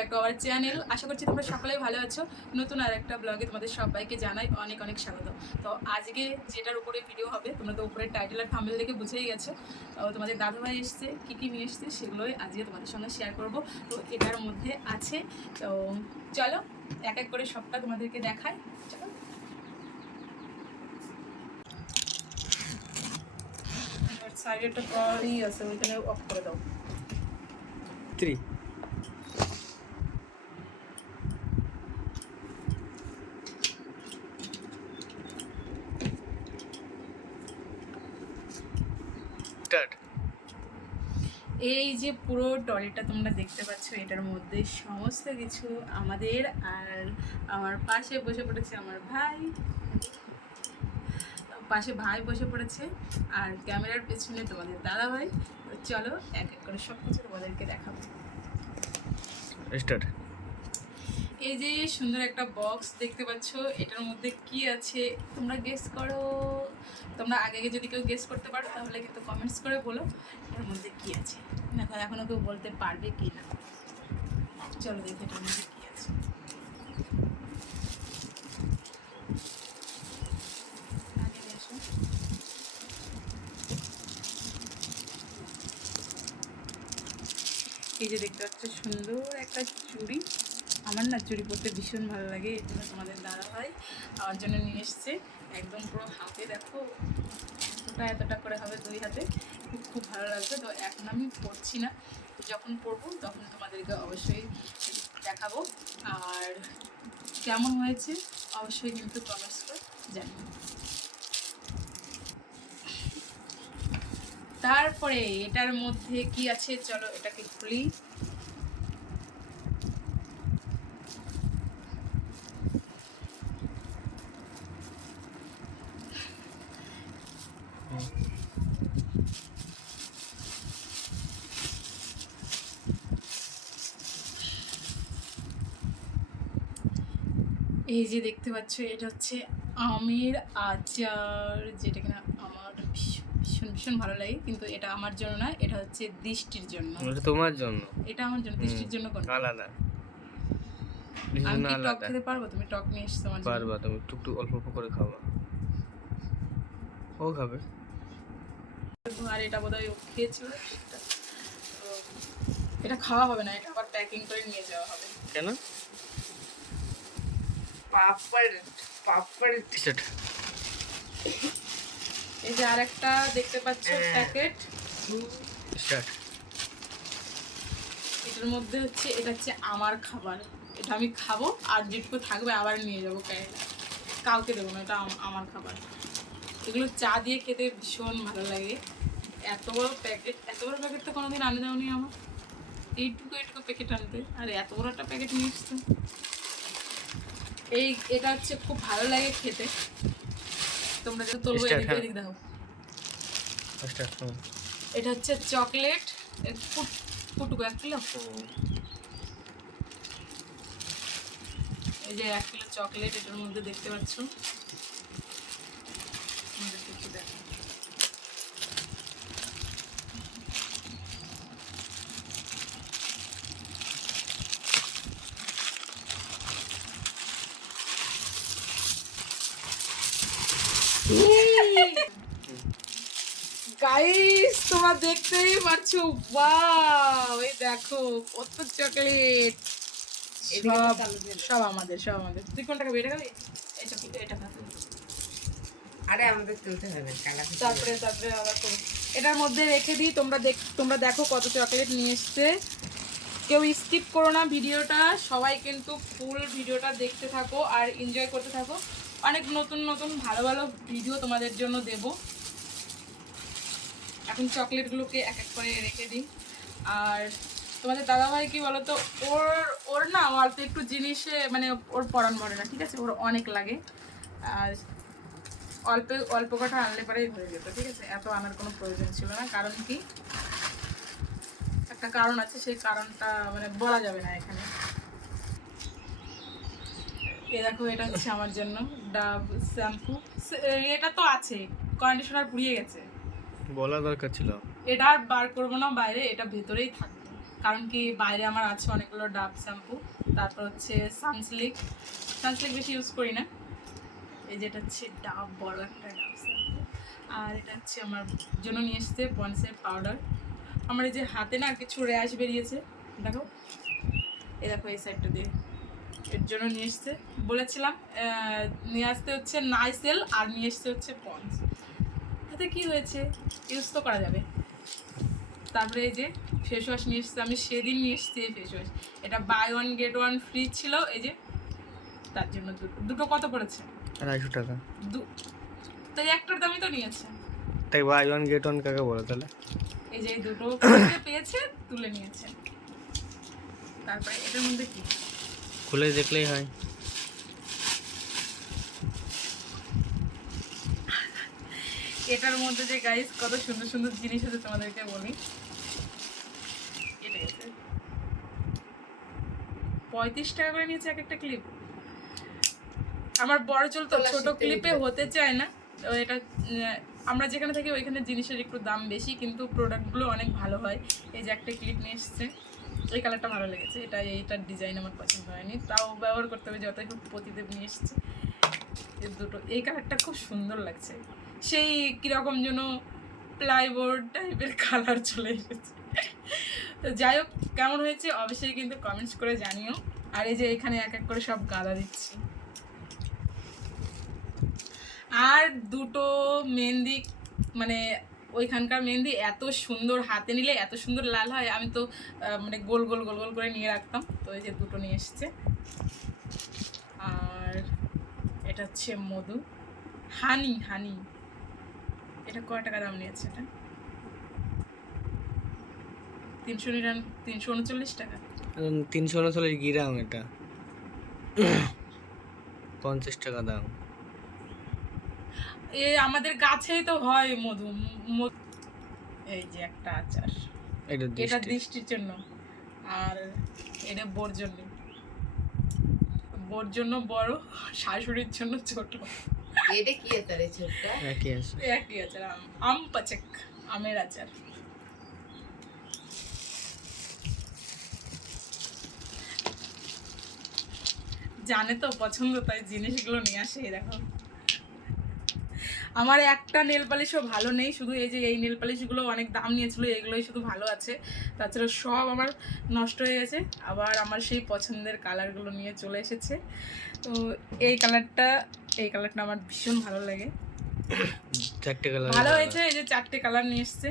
Back to our channel আশা করছি তোমরা সকলেই ভালো আছো। নতুন আর একটা ব্লগে তোমাদের সবাইকে জানাই অনেক অনেক স্বাগত। তো আজকে যেটার উপরে ভিডিও হবে তোমরা তো উপরে টাইটেল আর থাম্বেল দেখে বুঝেই গেছো। তো তোমাদের দাদুভাই এসছে কী কী নিয়ে এসছে সেগুলোই আজকে তোমাদের সঙ্গে শেয়ার করব। তো এটার মধ্যে আছে। তো চলো এক এক করে সবটা তোমাদেরকে দেখাই। চলো। সাইডে একটা কলই আছে ওইখানে অফ করে দাও। থ্রি স্টার্ট এই যে পুরো টলিটা তোমরা দেখতে পাচ্ছ, এটার মধ্যে সমস্ত কিছু আমাদের আর আমার পাশে বসে পড়েছে আমার ভাই। পাশে ভাই বসে পড়েছে আর ক্যামেরার পেছনে তোমাদের দাদা ভাই। চলো এক এক করে সব কিছু তোমাদেরকে দেখাবো। স্টার্ট এই যে সুন্দর একটা বক্স দেখতে পাচ্ছ, এটার মধ্যে কি আছে তোমরা গেস করো। তোমরা আগে আগে যদি কেউ গেস করতে পারো, তাহলে কিন্তু কমেন্টস করে বলো, এটার মধ্যে কি আছে। দেখো, এখনও কেউ বলতে পারবে কি না। চলো দেখি এটার মধ্যে কি আছে। এই যে দেখতে পাচ্ছ, সুন্দর একটা চুড়ি। আমার না চুড়ি পরতে ভীষণ ভালো লাগে, এই জন্য তোমাদের দাদা ভাই আমার জন্য নিয়ে এসছে। একদম পুরো হাতে, দেখো, এতটা এতটা করে হবে দুই হাতে। খুব খুব ভালো লাগবে। তো এখন আমি পরছি না। যখন পরবো, তখন তোমাদেরকে অবশ্যই দেখাবো। আর কেমন হয়েছে, অবশ্যই কিন্তু কমেন্টস করে জানিও। তারপরে, এটার মধ্যে কি আছে? চলো, এটাকে খুলি। এই যে দেখতে পাচ্ছ এটা হচ্ছে আমের আচার যেটা কিনা আমার ভীষণ ভীষণ ভালো লাগে। কিন্তু এটা আমার জন্য না এটা হচ্ছে দৃষ্টির জন্য। ওটা তোমার জন্য? এটা আমার জন্য দৃষ্টির জন্য কোন আলাদা। আমি কি টক খেতে পারব? তুমি টক নিয়ে এসছো আমার পারবা তুমি টুকটুক অল্প অল্প করে খাওয়া ও খাবে। আর এটা বোধহয় খেয়েছিল এটা খাওয়া হবে না এটা আবার প্যাকিং করে নিয়ে যাওয়া হবে। কেন? পাপড় পাপড়। এই যে আরেকটা দেখতে পাচ্ছ। প্যাকেট স্টার্ট এটার মধ্যে হচ্ছে এটা হচ্ছে আমার খাবার। এটা আমি খাব আর যেটুকু থাকবে আবার নিয়ে যাব। কাউকে দেবো না এটা আমার খাবার। এগুলো চা দিয়ে খেতে ভীষণ ভালো লাগে। এত বড় প্যাকেট এত বড় প্যাকেট তো কোনোদিন আনে দাওনি আমার। এইটুকু এইটুকু প্যাকেট আনতে। আর এত বড় একটা প্যাকেট নিয়ে এসছো। এই এটা হচ্ছে খুব ভালো লাগে খেতে। তোমরা যেটা তুলবো এদিক। এদিক দেখো। এটা হচ্ছে চকলেট ফুটুকু এক কিলো? এই যে এক কিলো চকলেট এটার মধ্যে দেখতে পাচ্ছ তোমাদেরকে একটু দেখাই। গাইস তোমরা দেখতেই পাচ্ছো ওয়াও এই দেখো কত চকলেট সব সব আমাদের সব আমাদের। তুই কোনটা খাবি? এটা খাবি এটা খাবি? আরে আমাদের তুলতে হবে কালা তারপরে তারপরে আবার এটার মধ্যে রেখে দিই তোমরা দেখ তোমরা দেখো কত চকলেট নিয়ে এসছে। কেউ স্কিপ করো না ভিডিওটা সবাই কিন্তু ফুল ভিডিওটা দেখতে থাকো আর এনজয় করতে থাকো। অনেক নতুন নতুন ভালো ভালো ভিডিও তোমাদের জন্য দেব। এখন চকলেটগুলোকে এক এক করে রেখে দিই। আর তোমাদের দাদাভাই কি বলতো, ওর ওর না অল্প একটু জিনিসে মানে ওর পরান মরে না, ঠিক আছে? ওর অনেক লাগে। আর অল্প অল্প কটা আনলে পরেই হয়ে যেত ঠিক আছে? এত আনার কোনো প্রয়োজন ছিল না। কারণ কি? একটা কারণ আছে, সেই কারণটা মানে বলা যাবে না এখানে। এ দেখো, এটা হচ্ছে আমার জন্য। ডাব, শ্যাম্পু এটা তো আছে। কন্ডিশনার পুড়িয়ে গেছে। বলা দরকার ছিল। এটা আর বার করব না, বাইরে এটা ভেতরেই থাকবে। কারণ কি, বাইরে আমার আছে অনেকগুলো ডাব শ্যাম্পু, তারপর হচ্ছে সানসিলিক। সানসিলিক বেশি ইউজ করি না। এই যেটা হচ্ছে ডাব, বড় একটা ডাব শ্যাম্পু। আর এটা হচ্ছে আমার জন্য নিয়ে এসছে পন্সের পাউডার। আমার এই যে হাতে না কিছু র্যাশ বেরিয়েছে। দেখো, এই দেখো এই সাইডটা দিয়ে। এর জন্য নিয়ে এসছে। বলেছিলাম নিয়ে আসতে হচ্ছে নাইসেল আর নিয়ে এসছে হচ্ছে পন্স। এতে কি হয়েছে? ইউজ তো করা যাবে। তারপরে এই যে ফেস ওয়াশ নিয়ে এসছে আমি সেদিন নিয়ে এসছি এই ফেস ওয়াশ এটা buy one get one free ছিল এই যে তার জন্য দুটো কত পড়েছে? আড়াইশো টাকা। দু তাই একটার দামই তো নিয়েছে। তাই বাই ওয়ান গেট ওয়ান কাকে বলো তাহলে? এই যে এই দুটো পেয়েছে তুলে নিয়েছে। তারপরে এটার মধ্যে কি? খুলে দেখলেই হয়। এটার মধ্যে যে গাইস কত সুন্দর সুন্দর জিনিস আছে তোমাদেরকে বলি। পঁয়ত্রিশ টাকা করে নিয়েছে এক একটা ক্লিপ আমার বড় চুল তো ছোট ক্লিপে হতে চায় না। তো এটা আমরা যেখানে থাকি ওইখানে জিনিসের একটু দাম বেশি কিন্তু প্রোডাক্টগুলো অনেক ভালো হয়। এই যে একটা ক্লিপ নিয়ে এসছে। এই কালারটা ভালো লেগেছে। এটা এইটার ডিজাইন আমার পছন্দ হয়নি। তাও ব্যবহার করতে হবে যতই হোক প্রতিদেব নিয়ে এসছে। এই দুটো এই কালারটা খুব সুন্দর লাগছে। সেই কীরকম যেন প্লাইবোর্ড টাইপের কালার চলে এসেছে। তো যাই হোক, কেমন হয়েছে অবশ্যই কিন্তু কমেন্টস করে জানিও। আর এই যে এখানে এক এক করে সব গাদা দিচ্ছি। আর দুটো মেহেন্দি মানে ওইখানকার মেহেন্দি এত সুন্দর হাতে নিলে এত সুন্দর লাল হয়, আমি তো মানে গোল গোল গোল গোল করে নিয়ে রাখতাম। তো এই যে দুটো নিয়ে এসছে। আর এটা হচ্ছে মধু। হানি হানি। এটা কয় টাকা দাম নিয়েছে এটা? তিনশো নিরান তিনশো উনচল্লিশ টাকা? তিনশো উনচল্লিশ গ্রাম এটা। পঞ্চাশ টাকা দাম। এ আমাদের গাছেই তো হয় মধু এই যে একটা আচার। এটা এটা দৃষ্টির জন্য। আর এটা বোর জন্য। বোর জন্য বড় শাশুড়ির জন্য ছোট। এটা কি ছোটটা? একই একই আচার আম আম পাচেক আমের আচার। জানে তো পছন্দ তাই জিনিসগুলো নিয়ে আসে দেখো। আমার একটা নেল পালিশও ভালো নেই শুধু এই যে এই নেল পালিশগুলো অনেক দাম নিয়েছিল এগুলোই শুধু ভালো আছে। তাছাড়া সব আমার নষ্ট হয়ে গেছে আবার আমার সেই পছন্দের কালারগুলো নিয়ে চলে এসেছে। তো এই কালারটা এই কালারটা আমার ভীষণ ভালো লাগে। চারটে কালার ভালো হয়েছে এই যে চারটে কালার নিয়ে এসছে।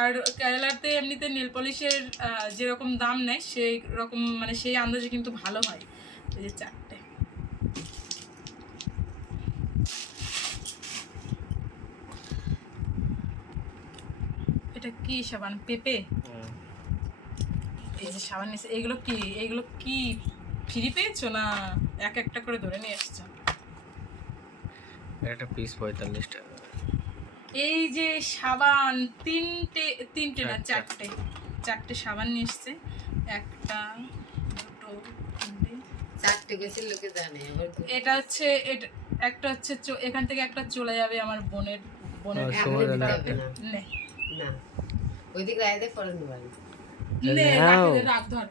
আর কেরালাতে এমনিতে নেল পলিশের যেরকম দাম নেয় সেই রকম মানে সেই আন্দাজে কিন্তু ভালো হয় এই যে চারটে। এটা কি সাবান? পেঁপে? এই যে সাবান নিয়েছে এগুলো কি এগুলো কি ফ্রি পেয়েছ না এক একটা করে ধরে নিয়ে এসছো? একটা পিস পঁয়তাল্লিশ টাকা। এই যে সাবান তিনটে তিনটে না চারটে। চারটে। সাবান নিয়ে এসছে। একটা দুটো তিনটে। চারটে গেছে লোকে জানে এটা হচ্ছে এটা একটা হচ্ছে চ- এখান থেকে একটা চলে যাবে আমার বোনের বোনের হবে না। ওইদিকে রায়দে পরে নেবেন রাখ ধর।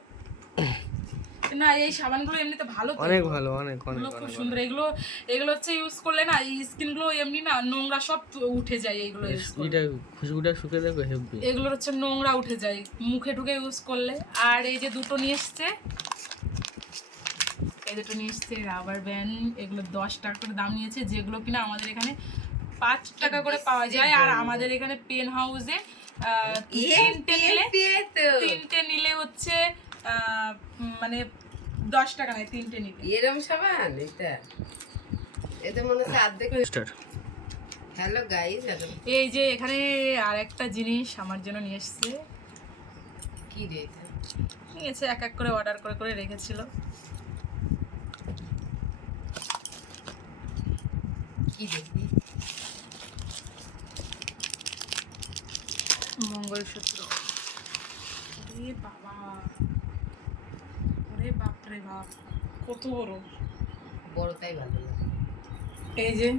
না এই সাবানগুলো এমনিতে ভালো অনেক ভালো অনেক অনেক খুব সুন্দর। এগুলো এগুলো হচ্ছে ইউজ করলে না এই স্কিনগুলো এমনি না নোংরা সব উঠে যায় এগুলো এটা খুশবুটা শুকে দেখো হেভি এগুলোর হচ্ছে নোংরা উঠে যায় মুখে ঢুকে ইউজ করলে। আর এই যে দুটো নিয়ে এসছে এই দুটো নিয়ে এসছে রাবার ব্যান্ড এগুলো দশ টাকা করে দাম নিয়েছে যেগুলো কিনা আমাদের এখানে পাঁচ টাকা করে পাওয়া যায়। আর আমাদের এখানে পেন হাউসে তিনটে নিলে তিনটে নিলে হচ্ছে মানে দশ টাকা নেয় তিনটে নিলে এরম সাবান? এটা। এটা মনে হচ্ছে স্টার হ্যালো গাইস এই যে এখানে আর একটা জিনিস আমার জন্য নিয়ে এসছে। কি রে এটা? নিয়েছে এক এক করে অর্ডার করে করে রেখেছিল। কি দেখি মঙ্গলসূত্র। বাবা ওরে বাপ কত বড়। বড়টাই ভালো এই যে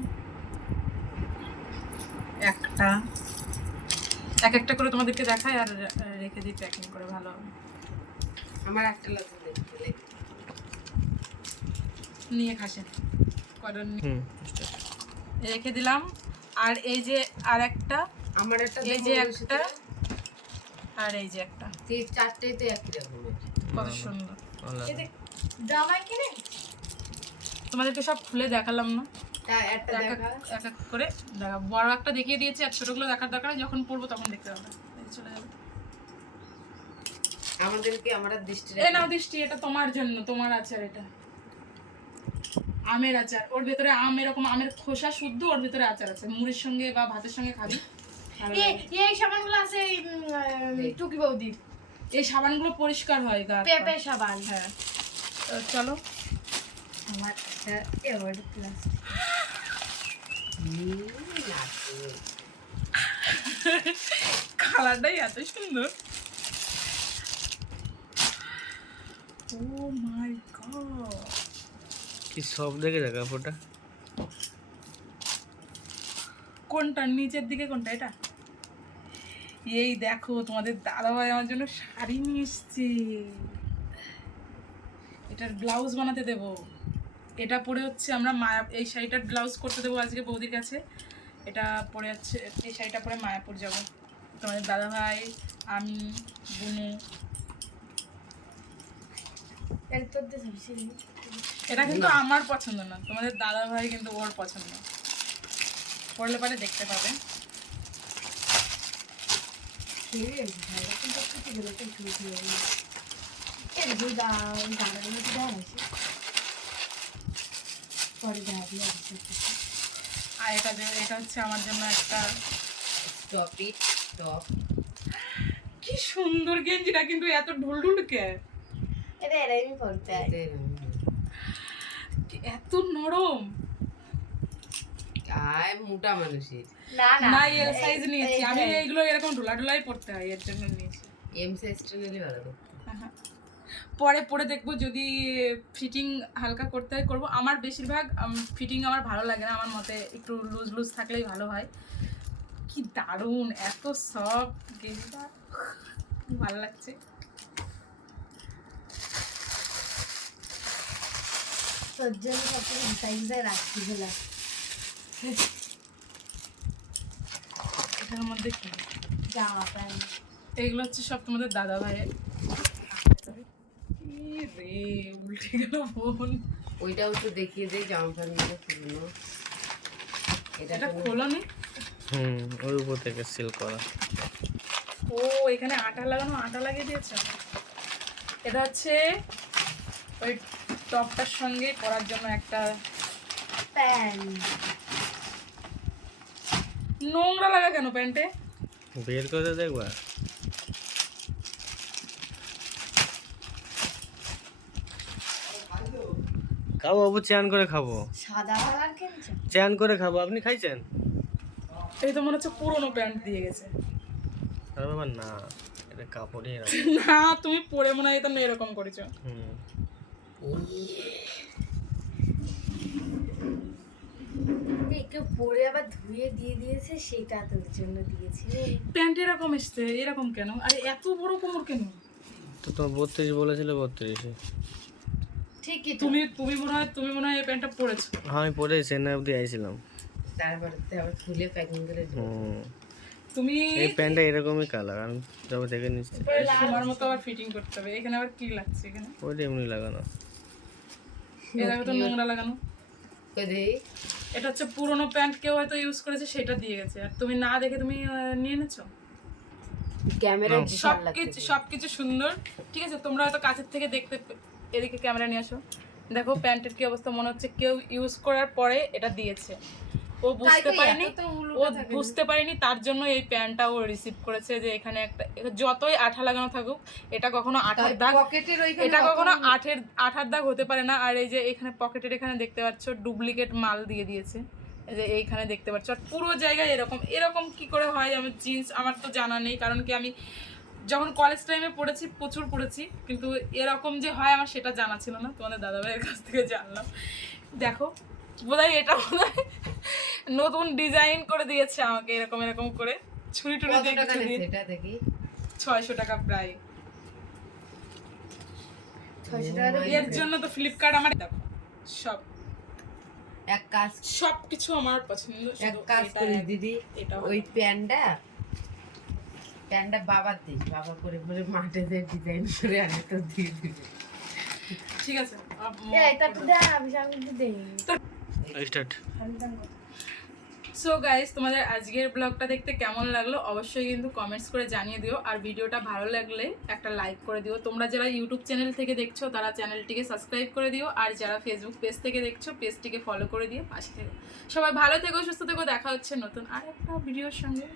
একটা। এক একটা করে তোমাদেরকে দেখায় আর রেখে দিই প্যাকিং করে ভালো হবে। আমার একটা লাথি দেখতে লে। নিয়ে খাসেন করার রেখে দিলাম। আর এই যে আর একটা আমার একটা এই যে একটা আর এই যে একটা। তিন চারটেই তো একই রকমের। কত সুন্দর। জামাই কিনে তোমাদেরকে সব খুলে দেখালাম না। এক এক- করে দেখা। বড় একটা দেখিয়ে দিয়েছি আর ছোটগুলো দেখার দরকার যখন পড়ব তখন দেখতে হবে। চলে যাবে। আমাদেরকে আমরা দৃষ্টি এ নাও দৃষ্টি এটা তোমার জন্য তোমার আচার এটা। আমের আচার ওর ভেতরে আম এরকম আমের খোসা শুদ্ধ ওর ভেতরে আচার আছে। মুড়ির সঙ্গে বা ভাতের সঙ্গে খাবি। এই সাবানগুলো আছে টুকি বৌদির। এই সাবানগুলো পরিষ্কার হয় গা। পেঁপে সাবান। হ্যাঁ। তো চলো। আমার একটা এবার প্লাস কালারটাই এত সুন্দর। ও মাই গড কি সব দেখে যা কাপড়টা কোনটা নিচের দিকে কোনটা এটা? এই দেখো তোমাদের দাদাভাই আমার জন্য শাড়ি নিয়ে এসছে। এটার ব্লাউজ বানাতে দেব। এটা পরে হচ্ছে আমরা মায়া এই শাড়িটার ব্লাউজ করতে দেবো আজকে বৌদির কাছে। এটা পরে হচ্ছে এই শাড়িটা পরে মায়াপুর যাব। তোমাদের দাদাভাই আমি বুনু। এটা কিন্তু আমার পছন্দ না। তোমাদের দাদা ভাই কিন্তু ওর পছন্দ। পড়লে পরে দেখতে পাবে। খেয়ে ভালো দুই দেওয়া পরে আর এটা এটা হচ্ছে আমার জন্য একটা. কি সুন্দর গেঞ্জিটা কিন্তু এত ঢুলঢুল কে? এটা হয়। এতে নরম। আয় মোটা মানুষের। না না। না সাইজ নিয়েছি। আমি এই- এইগুলো এরকম ঢোলা ঢোলাই পড়তে হয় এর জন্য নিয়েছি। এম সাইজটা নিলে ভালো হতো। পরে পরে দেখব যদি ফিটিং হালকা করতে হয় করব। আমার বেশিরভাগ ফিটিং আমার ভালো লাগে না। আমার মতে একটু লুজ লুজ থাকলেই ভালো হয়। কি দারুণ এত সফট গেঞ্জিটা ভালো লাগছে। তোর জন্য রাখছি এটার মধ্যে কি? জামা প্যান্ট। এইগুলো হচ্ছে সব তোমাদের দাদা ভাইয়ের। রে উল্টে গেল বোন ওইটাও একটু দেখিয়ে দে জামা প্যান্টগুলো পুরনো এটা খোলো নি হুম ওই উপর থেকে সিল করা। ও এখানে আটা লাগানো আটা লাগিয়ে দিয়েছে? এটা হচ্ছে ওই টপটার সঙ্গে পরার জন্য একটা প্যান্ট নোংরা লাগা কেন প্যান্টে? বের করে দেখবা? খাব বাবু চ্যান করে খাব। সাদা কালার কিনছো চান করে খাব আপনি খাইছেন? এই তো মনে হচ্ছে পুরনো প্যান্ট দিয়ে গেছে। আরে বাবা না এটা কাপড়ই না না তুমি পরে মনে হয় তো এরকম করেছ। হুম। এই কেউ পরে আবার ধুয়ে দিয়ে দিয়েছে সেটা তোর জন্য দিয়েছি। প্যান্ট এরকম এসছে এরকম কেন? আরে এত বড় কোমর কেন? তো তোমার বত্রিশ বলেছিল বত্রিশে। ঠিকই তুমি তুমি মনে হয় তুমি মনে হয় এই প্যান্টটা পরেছো। হ্যাঁ আমি পরে চেন্নাই অবধি আইছিলাম। তারপরে তো আবার খুলে প্যাকিং করে তুমি এই প্যান্টটা এরকমই কালার আমি যবে দেখে নিচ্ছি। তোমার মতো আবার ফিটিং করতে হবে। এখানে আবার কি লাগছে এখানে? ওইটা এমনি লাগানো। আগে তো নোংরা লাগানো। কই এটা হচ্ছে পুরোনো প্যান্ট কেউ হয়তো ইউজ করেছে সেটা দিয়ে গেছে। আর তুমি না দেখে তুমি নিয়ে নিয়েছো ক্যামেরায় সব কিছু সব কিছু সুন্দর। ঠিক আছে তোমরা হয়তো কাছের থেকে দেখতে এদিকে ক্যামেরা নিয়ে আসো। দেখো প্যান্টের কি অবস্থা মনে হচ্ছে কেউ ইউজ করার পরে এটা দিয়েছে। ও বুঝতে পারেনি ও বুঝতে পারেনি তার জন্য এই প্যান্টটা ও রিসিভ করেছে যে এখানে একটা যতই আঠা লাগানো থাকুক এটা কখনো আঠার দাগ এটা কখনো আঠের আঠার দাগ হতে পারে না। আর এই যে এখানে পকেটের এখানে দেখতে পাচ্ছ ডুপ্লিকেট মাল দিয়ে দিয়েছে। যে এইখানে দেখতে পাচ্ছ আর পুরো জায়গায় এরকম এরকম কি করে হয়? আমার জিন্স আমার তো জানা নেই কারণ কি আমি যখন কলেজ টাইমে পড়েছি প্রচুর পড়েছি কিন্তু এরকম যে হয় আমার সেটা জানা ছিল না তোমাদের দাদাভাইয়ের কাছ থেকে জানলাম। দেখো বোধহয় এটা বোধহয় নতুন ডিজাইন করে দিয়েছে আমাকে এরকম এরকম করে। ছুরি টুরি দিয়ে ছয়শো টাকা প্রায়। এর জন্য তো ফ্লিপকার্ট আমার দেখো সব। এক কাজ সব কিছু আমার পছন্দ এক কাজ করি দিদি এটা ওই প্যান্টটা প্যান্টটা বাবার দিই বাবা করে করে মাঠে দিয়ে ডিজাইন করে আনে তো দিয়ে দিবে। ঠিক আছে এই তা দেখ আমি আমি তো স্টার্ট সো গাইস তোমাদের আজকের ব্লগটা দেখতে কেমন লাগল? অবশ্যই কিন্তু কমেন্টস করে জানিয়ে দিও। আর ভিডিওটা ভালো লাগলে একটা লাইক করে দিও। তোমরা যারা ইউটিউব চ্যানেল থেকে দেখছ তারা চ্যানেলটিকে সাবস্ক্রাইব করে দিও। আর যারা ফেসবুক পেজ থেকে দেখছ পেজটিকে ফলো করে দিও পাশে থেকে। সবাই ভালো থেকো সুস্থ থেকো। দেখা হচ্ছে নতুন আর একটা ভিডিওর সঙ্গে